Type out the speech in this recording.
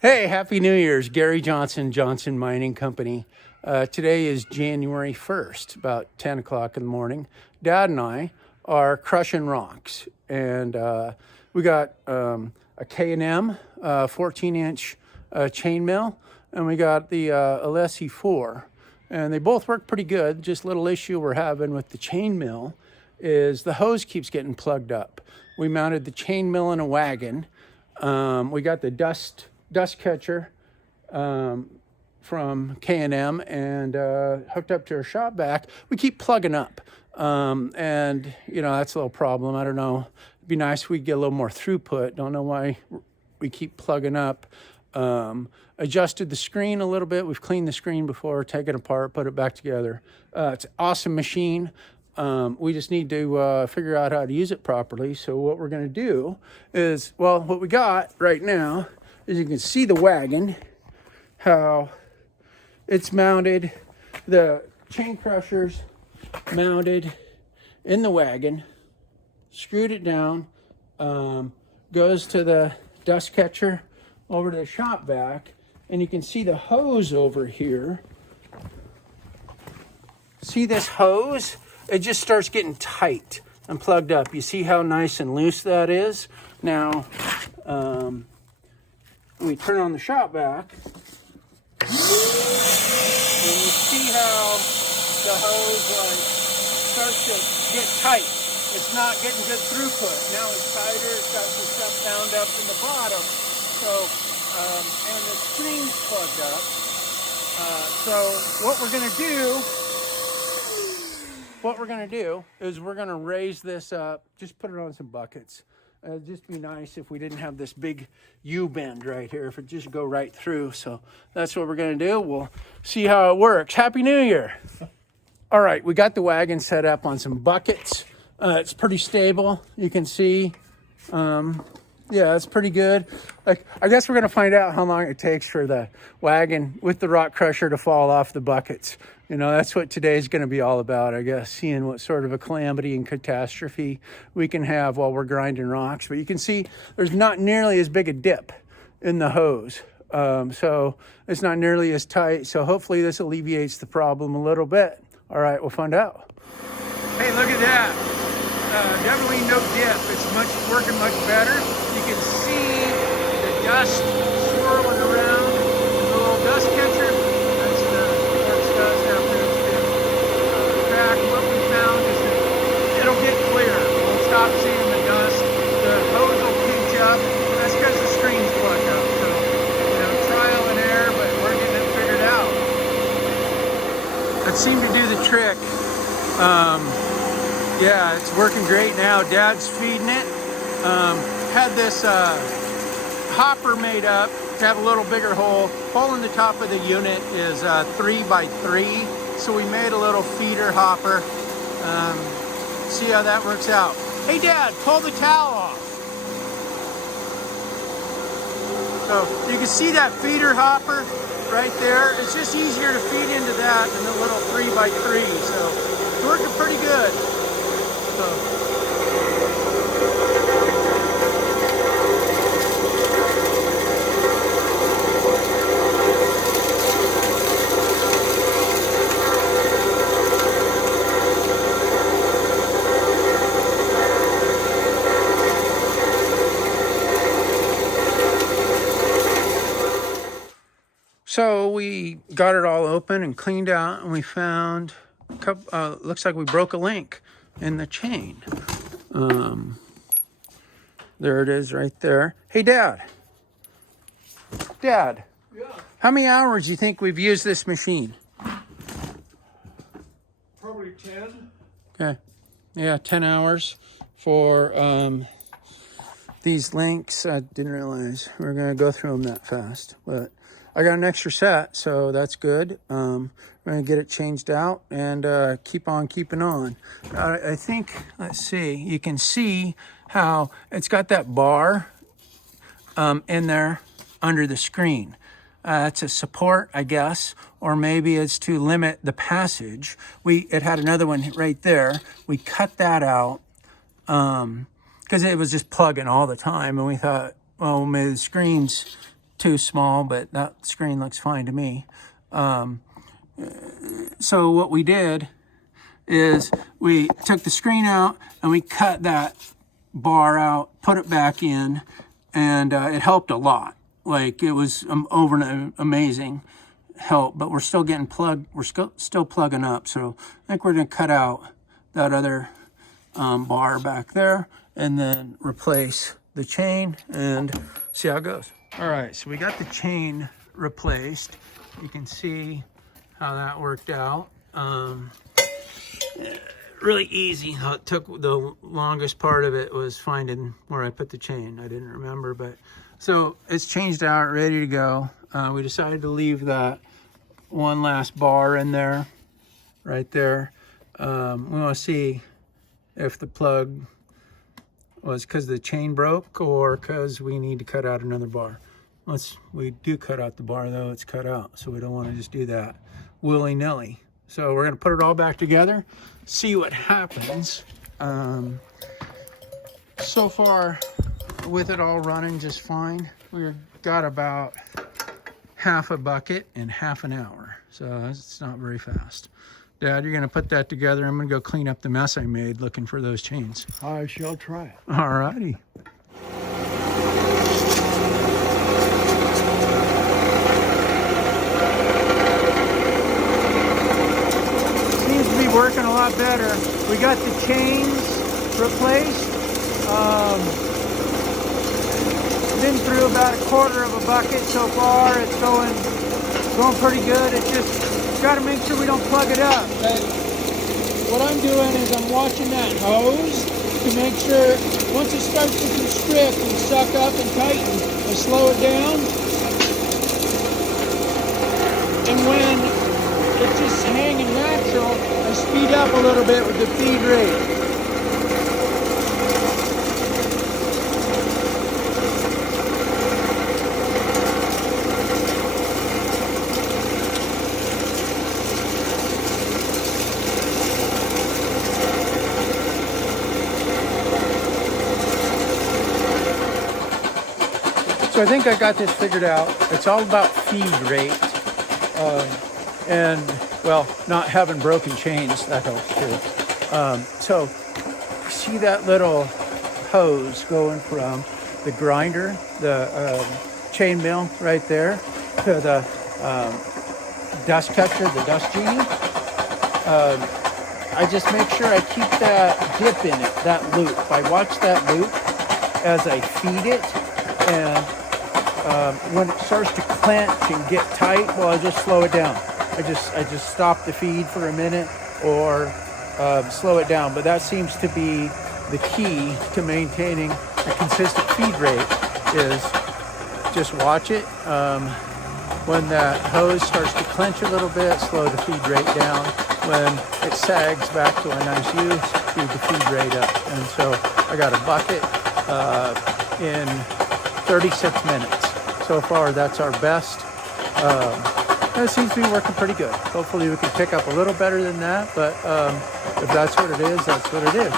Hey, Happy New Year's. Gary Johnson, Johnson Mining Company. Today is January 1st, about 10 o'clock in the morning. Dad and I are crushing rocks. And we got a K&M 14-inch chain mill, and we got the Alessi 4. And they both work pretty good. Just a little issue we're having with the chain mill is the hose keeps getting plugged up. We mounted the chain mill in a wagon. We got the dust catcher from K&M and hooked up to our shop vac. We keep plugging up, and that's a little problem. I don't know. It'd be nice if we get a little more throughput. Don't know why we keep plugging up. Adjusted the screen a little bit. We've cleaned the screen before, taken it apart, put it back together. It's an awesome machine. We just need to figure out how to use it properly. So what we're going to do is, what we got right now is you can see the wagon, how it's mounted. The chain crusher's mounted in the wagon, screwed it down, goes to the dust catcher over to the shop vac, and you can see the hose over here. See this hose? It just starts getting tight and plugged up. You see how nice and loose that is? Now, we turn on the shop vac, and you see how the hose starts to get tight. It's not getting good throughput. Now it's tighter. It's got some stuff bound up in the bottom. So, and the screen's plugged up. So what we're going to do is we're going to raise this up, just put it on some buckets. It'd just be nice if we didn't have this big U-bend right here, if it just go right through. So that's what we're going to do. We'll see how it works. Happy New Year. All right, we got the wagon set up on some buckets. It's pretty stable. You can see, yeah, it's pretty good. I guess we're going to find out how long it takes for the wagon with the rock crusher to fall off the buckets. That's what today's going to be all about, I guess, seeing what sort of a calamity and catastrophe we can have while we're grinding rocks. But you can see there's not nearly as big a dip in the hose. So it's not nearly as tight. So hopefully this alleviates the problem a little bit. All right, we'll find out. Hey, look at that. Definitely no dip. It's working much better. You can see the dust swirling around the little dust catcher. That's what it does now. What we found is that it'll get clear. We'll stop seeing the dust. The hose will pinch up. That's because the screen's plugged up. So, trial and error, but we're getting it figured out. It seemed to do the trick. Yeah, it's working great now. Dad's feeding it. Had this hopper made up to have a little bigger hole. Hole in the top of the unit is 3 by 3. So we made a little feeder hopper. See how that works out. Hey Dad, pull the towel off. So you can see that feeder hopper right there. It's just easier to feed into that than the little 3 by 3. So it's working pretty good. So we got it all open and cleaned out, and we found a couple, looks like we broke a link in the chain. There it is right there. Hey, Dad. Dad. Yeah. How many hours do you think we've used this machine? Probably 10. Okay. Yeah, 10 hours for these links. I didn't realize we were going to go through them that fast, but I got an extra set, so that's good. We're going to get it changed out and keep on keeping on. I think, let's see, you can see how it's got that bar in there under the screen. It's a support, I guess, or maybe it's to limit the passage. It had another one right there. We cut that out because it was just plugging all the time, and we thought, well, maybe the screen's too small, but that screen looks fine to me. So what we did is we took the screen out and we cut that bar out, put it back in, and it helped a lot. Like, it was over an amazing help, but we're still getting plugged. We're still plugging up. So I think we're going to cut out that other bar back there and then replace the chain and see how it goes. All right, so we got the chain replaced. You can see how that worked out. Really easy. How it took the longest part of it was finding where I put the chain. I didn't remember, but so it's changed out, ready to go. We decided to leave that one last bar in there, right there. We want to see if the plug was because the chain broke or because we need to cut out another bar. We do cut out the bar though, it's cut out, so we don't want to just do that willy-nilly. So we're going to put it all back together, see what happens. So far, with it all running just fine, we've got about half a bucket in half an hour. So it's not very fast. Dad, you're going to put that together. I'm going to go clean up the mess I made looking for those chains. I shall try. All righty. Working a lot better. We got the chains replaced. Been through about a quarter of a bucket so far. It's going pretty good. It's just got to make sure we don't plug it up. But what I'm doing is I'm watching that hose to make sure once it starts to constrict and suck up and tighten, I slow it down. And when it's just hanging natural, I speed up a little bit with the feed rate. So I think I got this figured out. It's all about feed rate. And well, not having broken chains, that helps too. So see that little hose going from the grinder, the chain mill right there, to the dust catcher, the dust genie. I just make sure I keep that dip in it, that loop. I watch that loop as I feed it, and when it starts to clench and get tight, well, I just slow it down. I just stop the feed for a minute or slow it down. But that seems to be the key to maintaining a consistent feed rate, is just watch it. When that hose starts to clench a little bit, slow the feed rate down. When it sags back to a nice U, speed the feed rate up. And so I got a bucket in 36 minutes. So far, that's our best. It seems to be working pretty good. Hopefully we can pick up a little better than that, but if that's what it is, that's what it is.